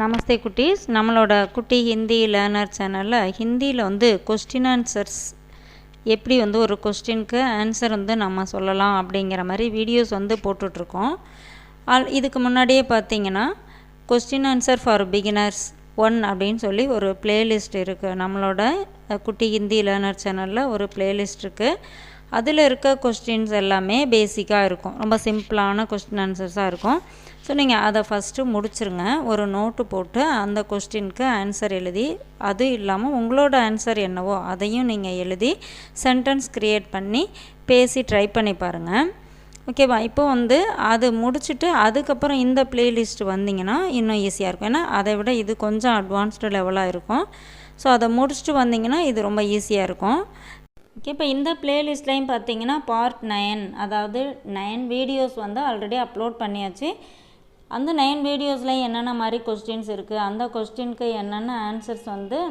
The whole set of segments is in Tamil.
நமஸ்தே குட்டீஸ். நம்மளோட குட்டி ஹிந்தி லேர்னர் சேனலில் ஹிந்தியில் கொஸ்டின் ஆன்சர்ஸ் எப்படி ஒரு கொஸ்டினுக்கு ஆன்சர் நம்ம சொல்லலாம் அப்படிங்கிற மாதிரி வீடியோஸ் போட்டுட்ருக்கோம். இதுக்கு முன்னாடியே பார்த்தீங்கன்னா கொஸ்டின் ஆன்சர் ஃபார் பிகினர்ஸ் 1 அப்படின்னு சொல்லி ஒரு பிளேலிஸ்ட் இருக்குது. நம்மளோட குட்டி ஹிந்தி லேர்னர் சேனலில் ஒரு பிளேலிஸ்ட் இருக்குது. அதில் இருக்க கொஸ்டின்ஸ் எல்லாமே பேசிக்காக இருக்கும், ரொம்ப சிம்பிளான கொஸ்டின் ஆன்சர்ஸாக இருக்கும். ஸோ நீங்கள் அதை ஃபஸ்ட்டு முடிச்சுருங்க. ஒரு நோட்டு போட்டு அந்த கொஸ்டினுக்கு ஆன்சர் எழுதி, அது இல்லாமல் உங்களோட ஆன்சர் என்னவோ அதையும் நீங்கள் எழுதி சென்டென்ஸ் க்ரியேட் பண்ணி பேசி ட்ரை பண்ணி பாருங்கள். ஓகேவா? இப்போ அது முடிச்சுட்டு அதுக்கப்புறம் இந்த பிளேலிஸ்ட் வந்தீங்கன்னா இன்னும் ஈஸியாக இருக்கும். ஏன்னா அதை விட இது கொஞ்சம் அட்வான்ஸ்டு லெவலாக இருக்கும். ஸோ அதை முடிச்சுட்டு வந்தீங்கன்னா இது ரொம்ப ஈஸியாக இருக்கும். ஓகே, இப்போ இந்த பிளேலிஸ்ட்லையும் பார்த்தீங்கன்னா பார்ட் 9, அதாவது 9 வீடியோஸ் ஆல்ரெடி அப்லோட் பண்ணியாச்சு. அந்த 9 வீடியோஸ்லையும் என்னென்ன மாதிரி கொஸ்டின்ஸ் இருக்குது, அந்த கொஸ்டினுக்கு என்னென்ன ஆன்சர்ஸ்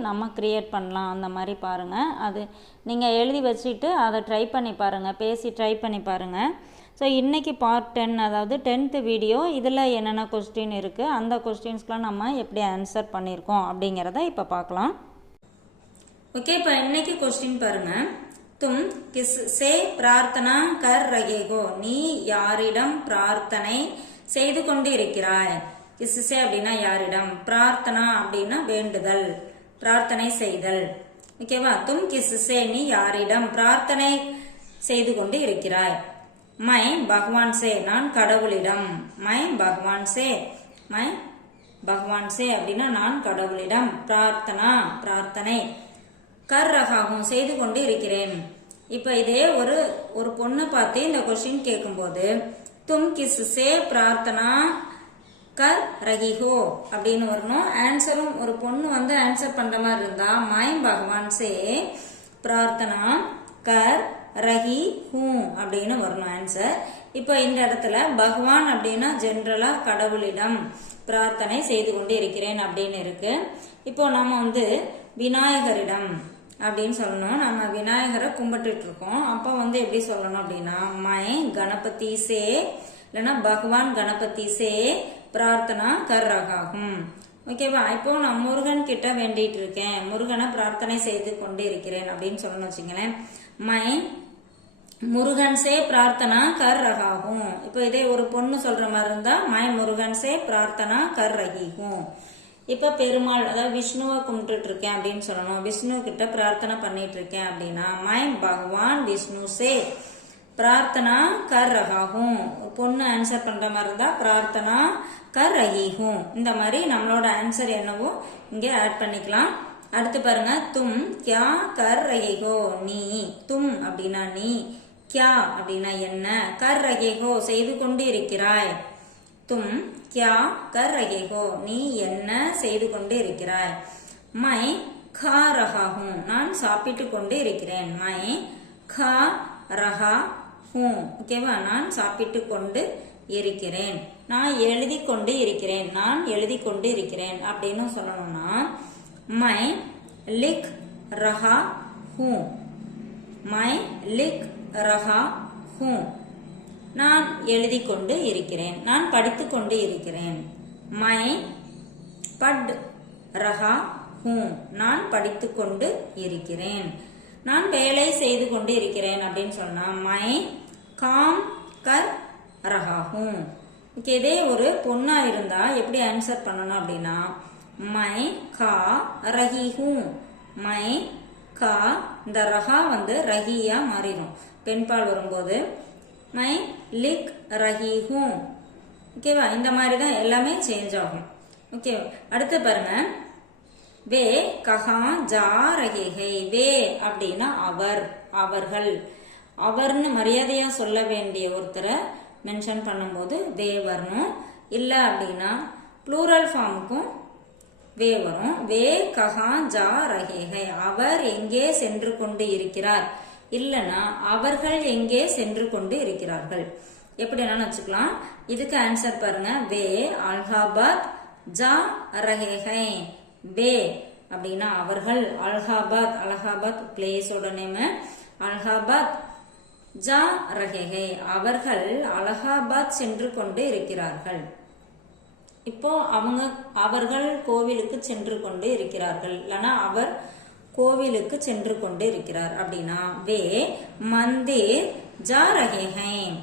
நம்ம க்ரியேட் பண்ணலாம், அந்த மாதிரி பாருங்கள். அது நீங்கள் எழுதி வச்சுட்டு அதை ட்ரை பண்ணி பாருங்கள், பேசி ட்ரை பண்ணி பாருங்கள். ஸோ இன்றைக்கி பார்ட் 10, அதாவது 10th வீடியோ, இதில் என்னென்ன கொஸ்டின் இருக்குது, அந்த கொஸ்டின்ஸ்க்கெலாம் நம்ம எப்படி ஆன்சர் பண்ணியிருக்கோம் அப்படிங்கிறத இப்போ பார்க்கலாம். ஓகே, இப்போ இன்னைக்கு கொஸ்டின் பாருங்கள். தும் கிஸ்ஸே பிரார்த்தனா கர் ரஹே ஹோ, நீ யாரிடம் பிரார்த்தனை செய்து கொண்டு இருக்கிறாய். கிஸ்ஸே அப்படின்னா யாரிடம், பிரார்த்தனா அப்படின்னா வேண்டுதல், பிரார்த்தனை செய்தல். ஓகேவா? தும் கிஸ்ஸே, நீ யாரிடம் பிரார்த்தனை செய்து கொண்டு இருக்கிறாய். மை பகவான் சே, நான் கடவுளிடம். மை பகவான் சே, மை பகவான் சே அப்படின்னா நான் கடவுளிடம். பிரார்த்தனா பிரார்த்தனை. கர் ரகாகும் செய்து கொண்டு இருக்கிறேன். இப்போ இதே ஒரு பொண்ணை பார்த்து இந்த கொஸ்டின் கேட்கும்போது தும் கிஸ்ஸே பிரார்த்தனா கர் ரஹி ஹோ அப்படின்னு வரணும். ஆன்சரும் ஒரு பொண்ணு ஆன்சர் பண்ற மாதிரி இருந்தா மை பகவான் சே பிரார்த்தனா கர் ரஹி ஹூ அப்படின்னு வரணும் ஆன்சர். இப்போ இந்த இடத்துல பகவான் அப்படின்னா ஜென்ரலா கடவுளிடம் பிரார்த்தனை செய்து கொண்டு இருக்கிறேன் அப்படின்னு இருக்கு. இப்போ நம்ம விநாயகரிடம் அப்படின்னு சொல்லணும். நம்ம விநாயகரை கும்பிட்டுட்டு இருக்கோம். அப்போ எப்படி சொல்லணும் அப்படின்னா மை கணபதி சே, இல்லைன்னா பகவான் கணபதி சே பிரார்த்தனா கர் ரகாகும். ஓகேவா? இப்போ நான் முருகன் கிட்ட வேண்டிட்டு இருக்கேன், முருகனை பிரார்த்தனை செய்து கொண்டு இருக்கிறேன் அப்படின்னு சொல்லணும்னு வச்சுங்களேன். மை முருகன் சே பிரார்த்தனா கர் ரகாகும். இப்போ இதே ஒரு பொண்ணு சொல்ற மாதிரி இருந்தா மை முருகன் சே பிரார்த்தனா கர் ரஹிகும். இப்ப பெருமாள், அதாவது விஷ்ணுவை கும்பிட்டு இருக்கேன் அப்படின்னு சொல்லணும். விஷ்ணு கிட்ட பிரார்த்தனை பண்ணிட்டு இருக்கேன் அப்படின்னா மை பகவான் விஷ்ணு சே பிரார்த்தனா கர் ரகாகும். பொண்ணு ஆன்சர் பண்ற மாதிரி இருந்தா பிரார்த்தனா கர் ரஹிகும். இந்த மாதிரி நம்மளோட ஆன்சர் என்னவோ இங்க ஆட் பண்ணிக்கலாம். அடுத்து பாருங்க, தும் கியா கர் ரஹிகோ, நீ. தும் அப்படின்னா நீ, கியா அப்படின்னா என்ன, கர் ரஹிகோ செய்து கொண்டு இருக்கிறாய். தும் கியா கர் ரஹே ஹோ, நீ என்ன செய்து கொண்டு இருக்கிறாய். மை கா ரஹா ஹூ, நான் சாப்பிட்டு கொண்டு இருக்கிறேன். மை கா ரஹா ஹூ. ஓகேவா? நான் சாப்பிட்டு கொண்டு இருக்கிறேன். நான் எழுதி கொண்டு இருக்கிறேன், நான் எழுதி கொண்டு இருக்கிறேன் அப்படின்னு சொல்லணும்னா my லிக் Raha who. My லிக் Raha who, நான் எழுதி கொண்டு இருக்கிறேன், நான் படித்து கொண்டு இருக்கிறேன். மை பட் ரஹா ஹூ, நான் படித்து கொண்டு இருக்கிறேன். நான் வேலை செய்து கொண்டு இருக்கிறேன் அப்படின்னு சொன்னா my com Ghar Raha who. இதே ஒரு பொண்ணா இருந்தா எப்படி ஆன்சர் பண்ணணும் அப்படின்னா மை கா ரஹி ஹூ. மை கா, இந்த ரஹா ரஹியா மாறிடும் பெண்பால் வரும்போது. மை லிக் ரஹி ஹூ. ஓகேவா? இந்த மாதிரி தான் எல்லாமே சேஞ்ச் ஆகும். ஓகே, அடுத்து பாருங்க, வே கஹா ஜா ரஹே ஹை. வே அப்படின்னா அவர், அவர்கள். அவர்னு மரியாதையா சொல்ல வேண்டிய ஒருத்தரை மென்ஷன் பண்ணும்போது வே வரணும். இல்லை அப்படின்னா ப்ளூரல் ஃபார்முக்கும் வே வரும். வே கஹா ஜா ரஹே ஹை, அவர் எங்கே சென்று கொண்டு இருக்கிறார். இல்லனா அவர்கள் எங்கே சென்று கொண்டு இருக்கிறார்கள். எப்படி வேணாலும் வச்சுக்கலாம். இதுக்கு ஆன்சர் பாருங்க, வே அலகாபாத் ஜா ரஹே ஹை. வே அப்படின்னா அவர்கள், அலகாபாத், அலகாபாத் பிளேஸோட நேம், அலகாபாத் ஜா ரஹே ஹை, அவர்கள் அலகாபாத் சென்று கொண்டு இருக்கிறார்கள். இப்போ அவர்கள் கோவிலுக்கு சென்று கொண்டு இருக்கிறார்கள், இல்லைன்னா அவர் கோவிலுக்கு சென்று கொண்டு இருக்கிறார் அப்படின்னா வே மந்திர் ஜா ரஹே ஹைன்.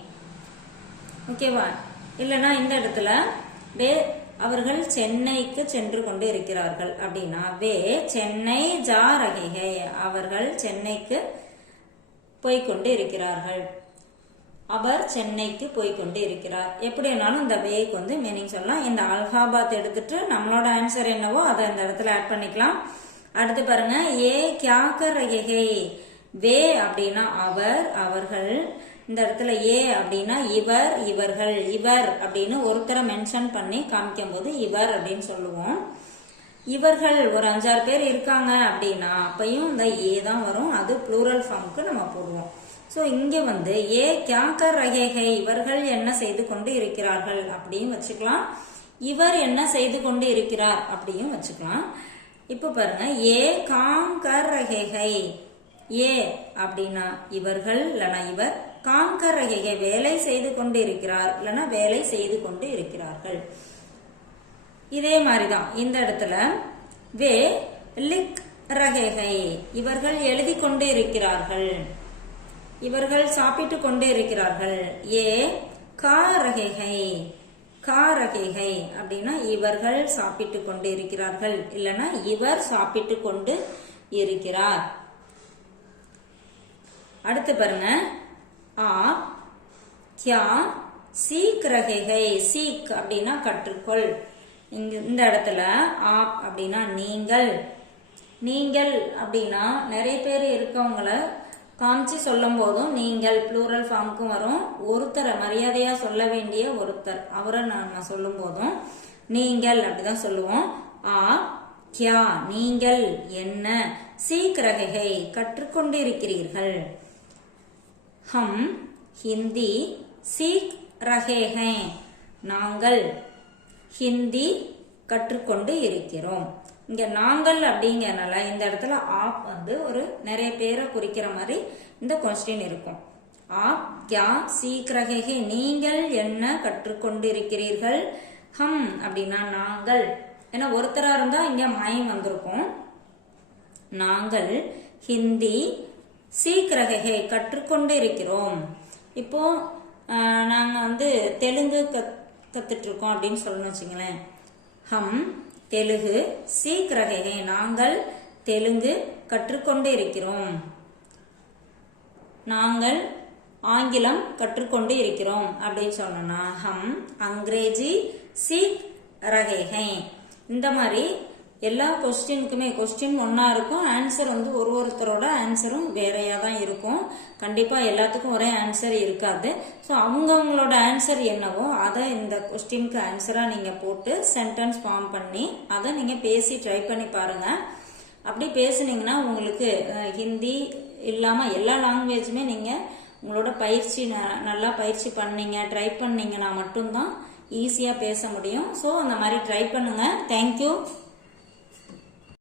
ஓகேவா? இல்லைன்னா இந்த இடத்துல வே அவர்கள் சென்னைக்கு சென்று கொண்டு இருக்கிறார்கள் அப்படின்னா வே சென்னை ஜா ரஹே ஹை, அவர்கள் சென்னைக்கு போய்கொண்டு இருக்கிறார்கள், அவர் சென்னைக்கு போய்கொண்டு இருக்கிறார். எப்படி வேணாலும் இந்த வேக்கு வந்து மீனிங் சொல்லலாம். இந்த அலகாபாத் எடுத்துட்டு நம்மளோட ஆன்சர் என்னவோ அதை இந்த இடத்துல ஆட் பண்ணிக்கலாம். அடுத்து பாருங்க, ஏ கியா கர் ரஹே ஹை. வே அப்படின்னா அவர் அவர்கள், இந்த இடத்துல ஏ அப்படின்னா இவர் இவர்கள். இவர் அப்படின்னு ஒருத்தரை மென்ஷன் பண்ணி காமிக்கும் போது இவர் அப்படின்னு சொல்லுவோம். இவர்கள் ஒரு 5-6 பேர் இருக்காங்க அப்படின்னா அப்பயும் இந்த ஏ தான் வரும், அது ப்ளூரல் ஃபார்முக்கு நம்ம போடுவோம். ஸோ இங்க வந்து ஏ கியா கர் ரஹே ஹை, இவர்கள் என்ன செய்து கொண்டு இருக்கிறார்கள் அப்படியும் வச்சுக்கலாம், இவர் என்ன செய்து கொண்டு இருக்கிறார் அப்படியும் வச்சுக்கலாம். இப்ப பாருங்க, ஏ காம் கர் ரஹே ஹை. ஏ அப்படின்னா இவர்கள் இல்லைன்னா இவர், காம் கர் ரஹே ஹை வேலை செய்து கொண்டு இருக்கிறார் இல்லைன்னா வேலை செய்து கொண்டு இருக்கிறார்கள். இதே மாதிரிதான் இந்த இடத்துல வே லிக் ரஹே ஹை, இவர்கள் எழுதி கொண்டு இருக்கிறார்கள், இவர்கள் சாப்பிட்டு கொண்டு இருக்கிறார்கள். ஏ கா ரஹே ஹை, கா ரஹே ஹை அப்படின்னா இவர்கள் சாப்பிட்டு கொண்டு இருக்கிறார்கள் இல்லைன்னா இவர் சாப்பிட்டு கொண்டு இருக்கிறார். அடுத்து பாருங்க, ஆ கியா சீக் ரஹே ஹை. சீக் அப்படின்னா கற்றுக்கொள். இந்த இடத்துல ஆப் அப்படின்னா நீங்கள், நீங்கள் அப்படின்னா நிறைய பேர் இருக்கவங்கள காமிச்சு சொல்லும் போதும் நீங்கள் ப்ளூரல் ஃபார்முக்கும் வரும். ஒருத்தரை மரியாதையா சொல்ல வேண்டிய ஒருத்தர், அவரை நம்ம சொல்லும் போதும் நீங்கள் அப்படிதான் சொல்லுவோம். ஆ கியா நீங்கள் என்ன, சீக் ரஹே ஹை கற்றுக்கொண்டு இருக்கிறீர்கள். ஹம் ஹிந்தி சீக் ரஹே ஹை, நாங்கள் ஹிந்தி கற்றுக்கொண்டு இருக்கிறோம். இங்க நாங்கள் அப்படிங்கறனால இந்த இடத்துல ஆப் வந்து ஒரு நிறைய பேரை குறிக்கிற மாதிரி இந்த கொஸ்டின் இருக்கும். ஆப் கியா சீக் ரஹே ஹை, நீங்கள் என்ன கற்றுக்கொண்டு இருக்கிறீர்கள். ஹம் அப்படின்னா நாங்கள், ஏன்னா ஒருத்தரா இருந்தா இங்க மயம் வந்திருக்கும். நாங்கள் ஹிந்தி சீக் ரஹே ஹை கற்றுக்கொண்டு இருக்கிறோம். இப்போ நாங்க வந்து தெலுங்கு கத்துட்டு இருக்கோம் அப்படின்னு சொல்லணும்னு வச்சுங்களேன். ஹம் தெலுங்கு சீக் ரஹே ஹை, நாங்கள் தெலுங்கு கற்றுக்கொண்டு இருக்கிறோம். நாங்கள் ஆங்கிலம் கற்றுக்கொண்டு இருக்கிறோம் அப்படின்னு சொன்னோம்னா ஹம் அங்கிரேஜி சீக் ரஹே ஹை. இந்த மாதிரி எல்லா கொஸ்டினுக்குமே கொஸ்டின் ஒன்னா இருக்கும், ஆன்சர் வந்து ஒருத்தரோட ஆன்சரும் வேறையா தான் இருக்கும். கண்டிப்பா எல்லாத்துக்கும் ஒரே ஆன்சர் இருக்காது. ஸோ அவங்கவுங்களோட ஆன்சர் என்னவோ அதை இந்த கொஸ்டினுக்கு ஆன்சரா நீங்க போட்டு சென்டென்ஸ் ஃபார்ம் பண்ணி அதை நீங்க பேசி ட்ரை பண்ணி பாருங்க. அப்படி பேசுனீங்கன்னா உங்களுக்கு ஹிந்தி இல்லாம எல்லா லாங்குவேஜுமே நீங்க உங்களோட பயிற்சி நல்லா பயிற்சி பண்ணீங்க, ட்ரை பண்ணீங்கன்னா மட்டும்தான் ஈஸியா பேச முடியும். ஸோ அந்த மாதிரி ட்ரை பண்ணுங்க. தேங்க்யூ.